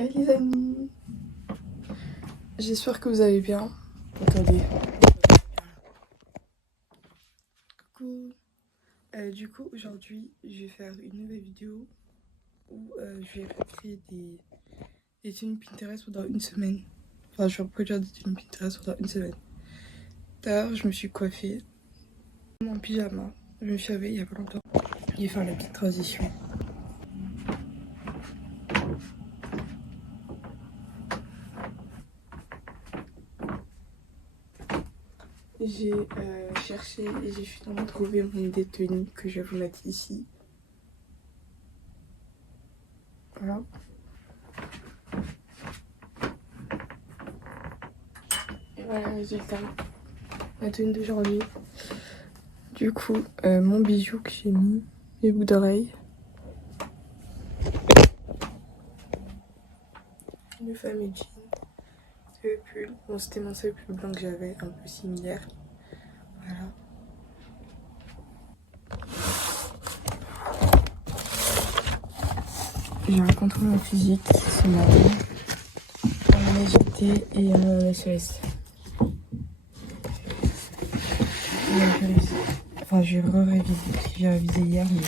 Hey les amis, j'espère que vous allez bien. Attendez. Coucou. Du coup, aujourd'hui, je vais faire une nouvelle vidéo où je vais créer des tenues Pinterest pendant une semaine. Enfin, je vais reproduire des tenues Pinterest pendant une semaine. D'ailleurs, je me suis coiffée en pyjama. Je me suis réveillée il y a pas longtemps. Je vais faire la petite transition. J'ai cherché et j'ai finalement trouvé mon idée de tenue que je vais vous mettre ici. Voilà. Et voilà le résultat. La tenue d'aujourd'hui. Du coup, mon bijou que j'ai mis, les boucles d'oreilles. Le fameux jean. Le pull. Bon, c'était mon seul pull blanc que j'avais, un peu similaire. Voilà. J'ai rencontré mon physique ce matin. En AGT et en SES. Enfin, j'ai révisé. J'ai révisé hier, mais...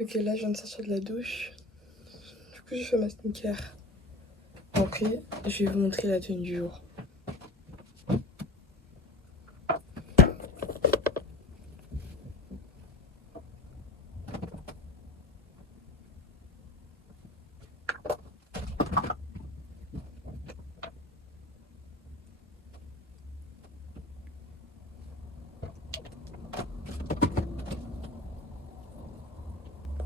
Ok, là, je viens de sortir de la douche. Du coup, je fais ma skincare. Après, je vais vous montrer la tenue du jour.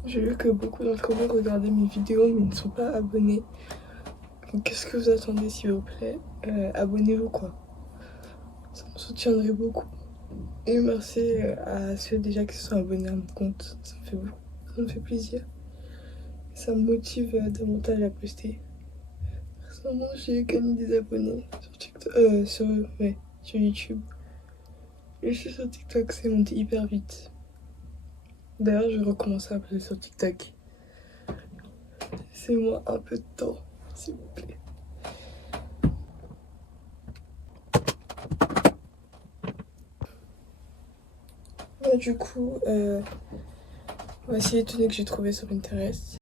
J'ai vu que beaucoup d'entre vous regardaient mes vidéos mais ne sont pas abonnés. Donc qu'est-ce que vous attendez s'il vous plaît? Abonnez-vous quoi. Ça me soutiendrait beaucoup. Et merci à ceux déjà qui se sont abonnés à mon compte. Ça me fait beaucoup. Ça me fait plaisir. Ça me motive davantage à poster. Récemment j'ai gagné des abonnés sur TikTok. Sur YouTube. Et je suis sur TikTok, c'est monté hyper vite. D'ailleurs je vais recommencer à poster sur TikTok. Laissez-moi un peu de temps, s'il vous plaît. Du coup, voici les tenues que j'ai trouvées sur Pinterest.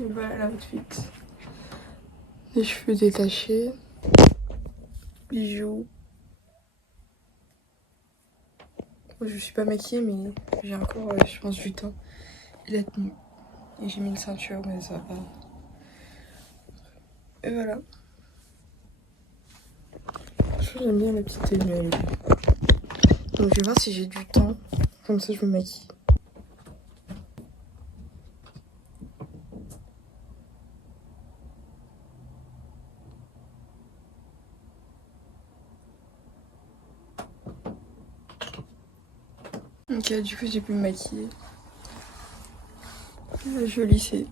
Et voilà l'outfit. Les cheveux détachés, bijoux. Moi, je suis pas maquillée, mais j'ai encore, je pense, du temps. Et la tenue. Et j'ai mis une ceinture, mais ça va. Et voilà. Franchement, j'aime bien la petite tenue. Elle est bien. Donc, je vais voir si j'ai du temps. Comme ça, je me maquille. Ok, du coup, j'ai pu me maquiller. La jolie, c'est...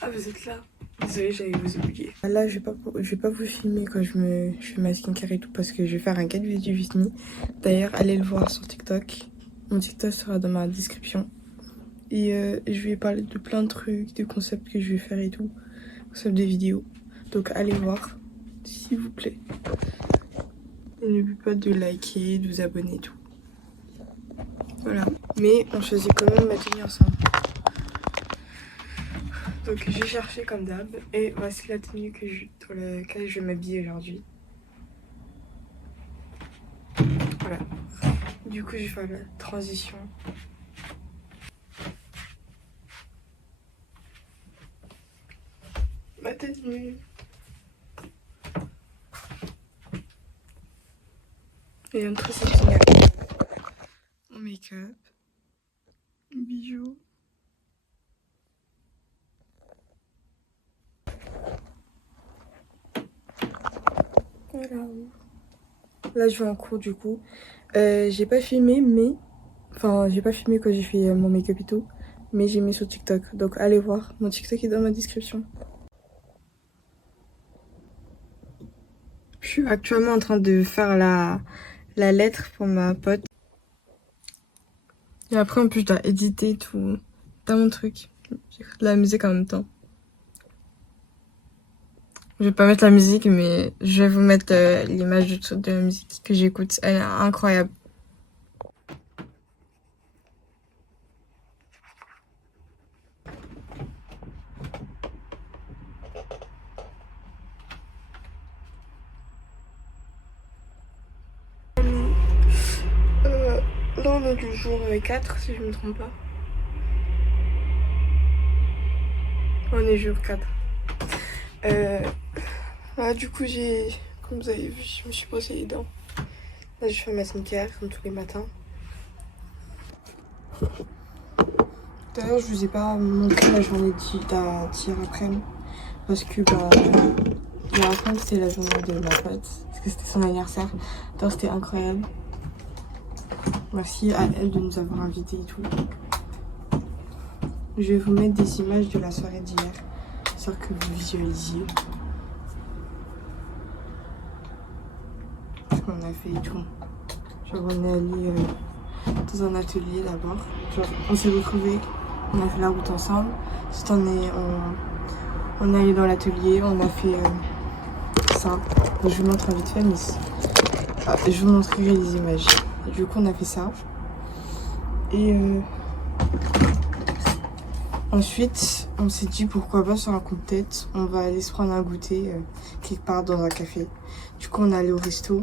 Ah, vous êtes là? Désolée, j'allais vous oublier. Là, je vais pas vous filmer quand je fais ma skincare et tout parce que je vais faire un 4 vidéos Disney. D'ailleurs, allez le voir sur TikTok. Mon TikTok sera dans ma description. Et je vais parler de plein de trucs, des concepts que je vais faire et tout. Concepts des vidéos. Donc, allez voir, s'il vous plaît. Et n'oubliez pas de liker, de vous abonner et tout. Voilà. Mais on choisit quand même ma tenue ensemble. Donc j'ai cherché comme d'hab et voici la tenue dans laquelle je vais m'habiller aujourd'hui. Voilà. Du coup je vais faire la transition. Ma tenue. Et un truc, c'est génial. Mon make-up, bijoux. Voilà. Là, je vais en cours du coup. J'ai pas filmé, mais. Enfin, j'ai pas filmé quand j'ai fait mon make-up et tout. Mais j'ai mis sur TikTok. Donc, allez voir. Mon TikTok est dans ma description. Je suis actuellement en train de faire la lettre pour ma pote. Et après, en plus, je dois éditer tout. Dans mon truc. J'écoute de la musique en même temps. Je vais pas mettre la musique, mais je vais vous mettre l'image de la musique que j'écoute. Elle est incroyable. Là, on est du jour 4, si je me trompe pas. On est jour 4. Du coup, comme vous avez vu, je me suis brossé les dents. Là, je fais ma skincare, comme tous les matins. D'ailleurs, je vous ai pas montré la journée d'hier après-midi. Parce que, hier après-midi, c'était la journée de ma pote. Parce que c'était son anniversaire. Donc, c'était incroyable. Merci à elle de nous avoir invités et tout. Je vais vous mettre des images de la soirée d'hier, histoire que vous visualisiez ce qu'on a fait et tout. Genre, on est allé dans un atelier d'abord. Genre, on s'est retrouvés, on a fait la route ensemble. Ensuite, on est allé dans l'atelier, on a fait ça. Je vous montre vite fait, mais je vous montrerai les images. Et du coup, on a fait ça. Et ensuite, on s'est dit pourquoi pas sur un coup de tête, on va aller se prendre un goûter quelque part dans un café. Du coup, on est allé au resto.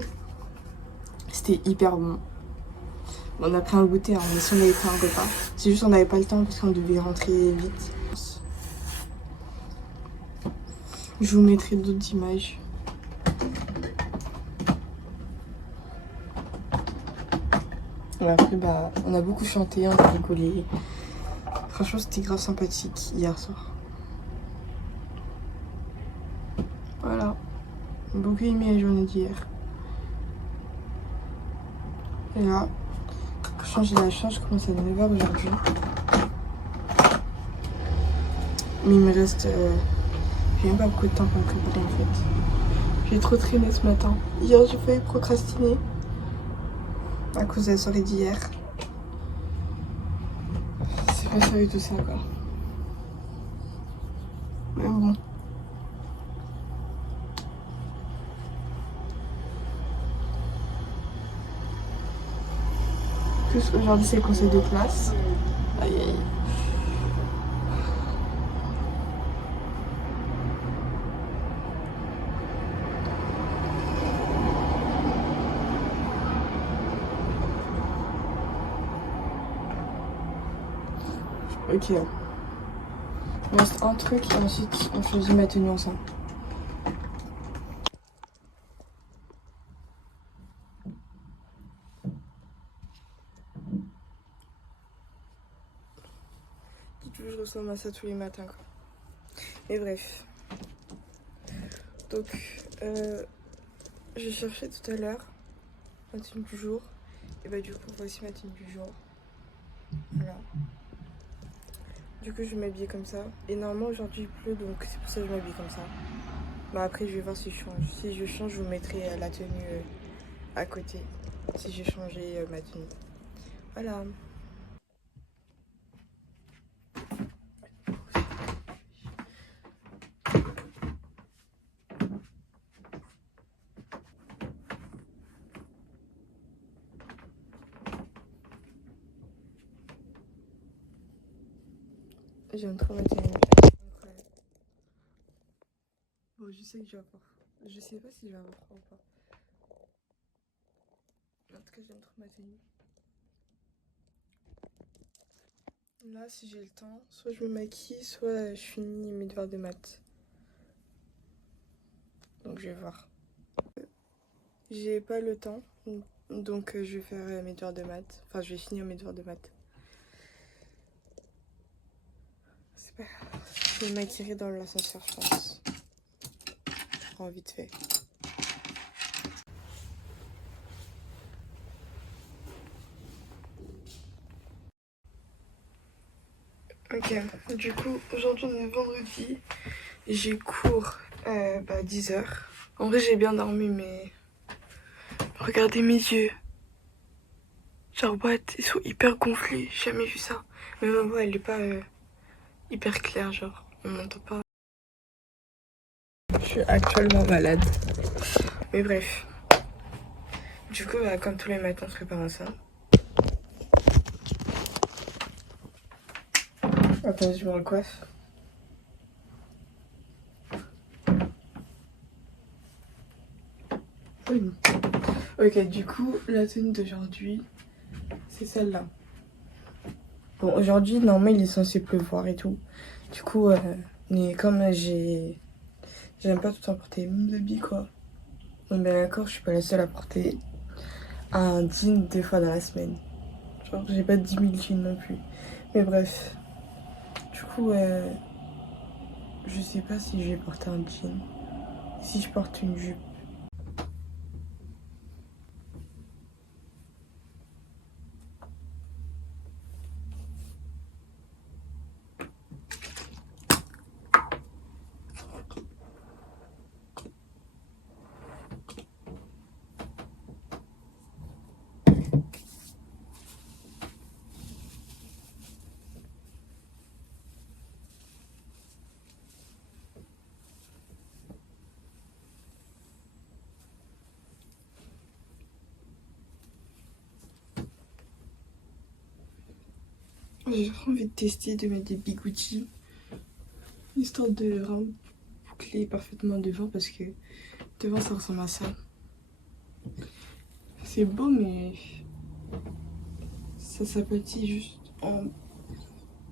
C'était hyper bon. On a pris un goûter, hein, mais si on avait pris un repas. C'est juste qu'on n'avait pas le temps parce qu'on devait rentrer vite. Je vous mettrai d'autres images. Et après, on a beaucoup chanté, on a rigolé. Franchement, c'était grave sympathique hier soir. Voilà. J'ai beaucoup aimé la journée d'hier. Et là, pour changer la charge, je commence à 9 h aujourd'hui. Mais il me reste... j'ai même pas beaucoup de temps pour me préparer en fait. J'ai trop traîné ce matin. Hier, j'ai failli procrastiner. À cause de la soirée d'hier. C'est pas sérieux tout ça quoi. Mais bon. En plus aujourd'hui c'est le conseil de classe. Aïe aïe. Ok. Il me reste un truc et ensuite on choisit ma tenue ensemble. Je ressemble à ça tous les matins quoi. Et bref. Donc j'ai cherché tout à l'heure ma tenue du jour. Et du coup voici ma tenue du jour. Voilà. Du coup je vais m'habiller comme ça. Et normalement aujourd'hui il pleut donc c'est pour ça que je m'habille comme ça. Après je vais voir si je change. Si je change je vous mettrai la tenue à côté. Si j'ai changé ma tenue. Voilà. J'aime trop ma tenue. Incroyable. Bon, je sais que je vais avoir. Je sais pas si je vais avoir froid ou pas. En tout cas, j'aime trop ma tenue. Là, si j'ai le temps, soit je me maquille, soit je finis mes devoirs de maths. Donc, je vais voir. J'ai pas le temps. Donc je vais faire mes devoirs de maths. Enfin, je vais finir mes devoirs de maths. C'est pas grave. Je vais m'acquérir dans l'ascenseur, je pense. Je prends vite fait. Ok, du coup, aujourd'hui on est vendredi. J'ai cours à 10h. En vrai, j'ai bien dormi, mais regardez mes yeux. Genre, what, ils sont hyper gonflés. J'ai jamais vu ça. Mais ma voix, elle est pas hyper claire, genre, on m'entend pas. Je suis actuellement malade. Mais bref. Du coup, comme tous les matins, on se prépare ensemble. Attends, je me recoiffe. Oui. Ok, du coup, la tenue d'aujourd'hui, c'est celle-là. Bon, aujourd'hui, normalement, il est censé pleuvoir et tout. Du coup, mais comme j'aime pas tout le temps porter les mêmes habits, quoi. Donc, ben d'accord, je suis pas la seule à porter un jean 2 fois dans la semaine. Genre, j'ai pas 10 000 jeans non plus. Mais bref. Du coup, je sais pas si je vais porter un jean. Si je porte une jupe. J'ai trop envie de tester, de mettre des bigoudis. Histoire de vraiment boucler parfaitement devant parce que devant ça ressemble à ça. C'est beau mais ça s'aplatit juste en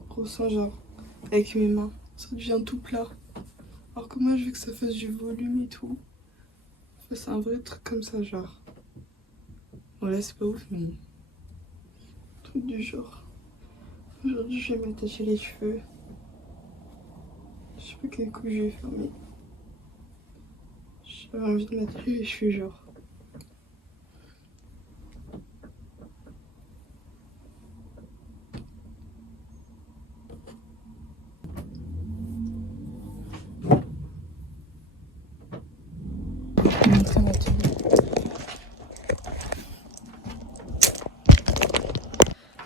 brossant genre avec mes mains. Ça devient tout plat. Alors que moi je veux que ça fasse du volume et tout. C'est un vrai truc comme ça genre. Bon là c'est pas ouf mais truc du genre. Aujourd'hui je vais m'attacher les cheveux. Je sais pas quel coup je vais faire mais j'avais envie de m'attacher les cheveux genre. Je vais montrer ma tenue.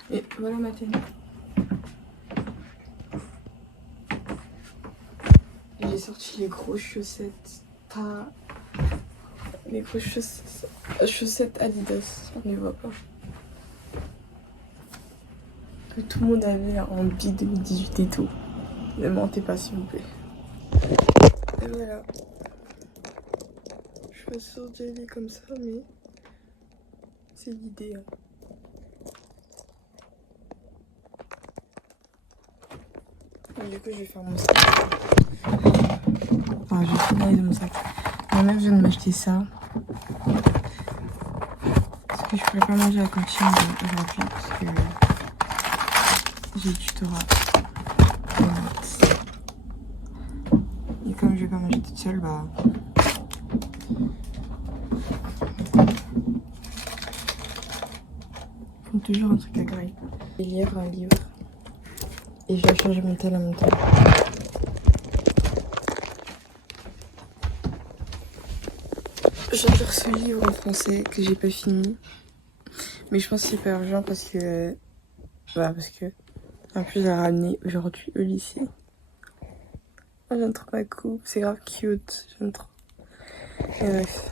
Et voilà ma tenue. J'ai sorti les grosses chaussettes. Pas les grosses chaussettes Adidas. On les voit pas. Que tout le monde avait en bi 2018 et tout. Ne mentez pas s'il vous plaît. Et voilà. Je suis pas sûre d'y aller comme ça, mais c'est l'idée. Hein. Et du coup, je vais faire mon sac. Enfin, je vais finaliser mon sac. Ma mère vient de m'acheter ça. Parce que je pourrais pas manger à la cantine aujourd'hui. Parce que j'ai le tutorat. Et comme je vais pas manger toute seule, bah. Faut toujours un truc à grailler. Je vais lire un livre. Et je vais changer mon tel en même temps. J'adore ce livre en français que j'ai pas fini. Mais je pense que c'est pas urgent parce que. En plus, elle a ramené aujourd'hui au lycée. Oh, j'aime trop ma coupe. C'est grave cute. J'aime trop. Et bref.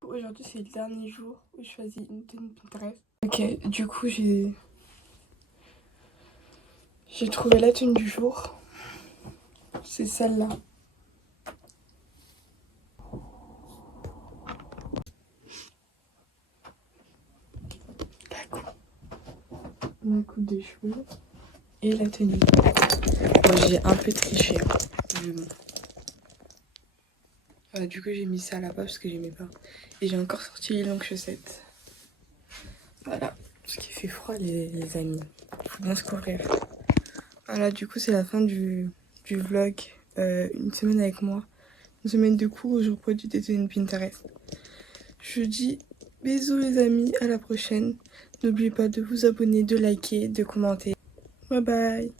Aujourd'hui, c'est le dernier jour où je choisis une tenue Pinterest. Ok, du coup, j'ai trouvé la tenue du jour. C'est celle-là. Ma coupe de cheveux et la tenue. Moi, j'ai un peu triché. Je vous montre. Du coup j'ai mis ça là-bas parce que j'aimais pas. Et j'ai encore sorti les longues chaussettes. Voilà, parce qu'il fait froid les amis. Faut bien se couvrir. Voilà, du coup c'est la fin du vlog. Une semaine avec moi. Une semaine de cours où je reproduis des données Pinterest. Je dis bisous les amis, à la prochaine. N'oubliez pas de vous abonner, de liker, de commenter. Bye bye.